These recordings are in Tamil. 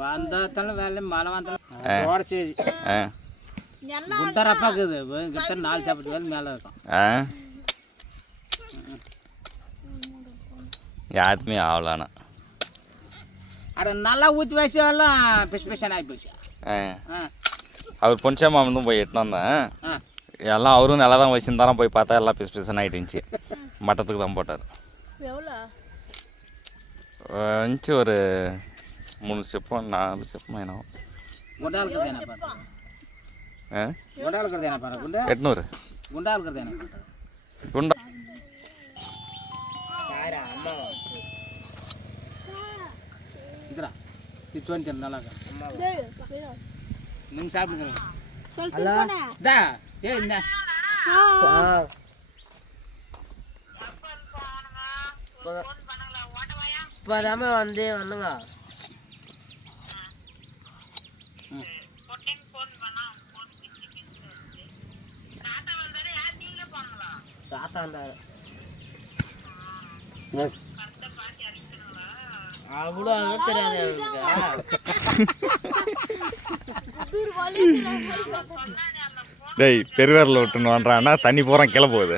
వందతల వేళ మలవంతల ఓడచేది గుంటరప్పకుది గిట్ట 4 చప్పటి వేలు మేల யாருமே ஆகலாண்ணா அட நல்லா ஊற்றி வச்சாலும் பிஸ்பிஷன் ஆகிப்போச்சு. அவர் பொன்னிச்சா மாமன் போய் எட்டுன்னு வந்தேன். எல்லாம் அவரும் நல்லா தான் வச்சுருந்தாராம். போய் பார்த்தா எல்லாம் பிஸ்பிஷன் ஆகிட்டுருந்துச்சி. மட்டத்துக்கு தான் போட்டார். இருந்துச்சு ஒரு 3 ஸ்டெப்போ 4 ஸ்டெப்போ என்ன 800 குண்டா நல்லா நீங்கள் சாப்பிடுங்க. இப்போதாம வந்து வந்துங்க அவ்வளோ தெரியாது. டேய் பெருவேரில் விட்டுன்னு வான்றான்னா தண்ணி போகிறான் கீழே போகுது.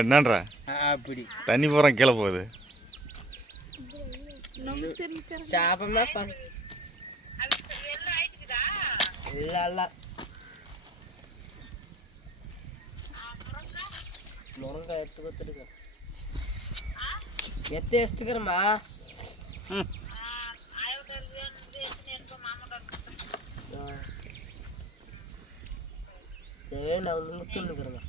என்னன்றா தண்ணி போகிறான் கீழே போகுது. இல்லை முருங்கை எடுத்துக்கிறோமா சரி நான் வந்து முத்துன்னுக்குறேங்க.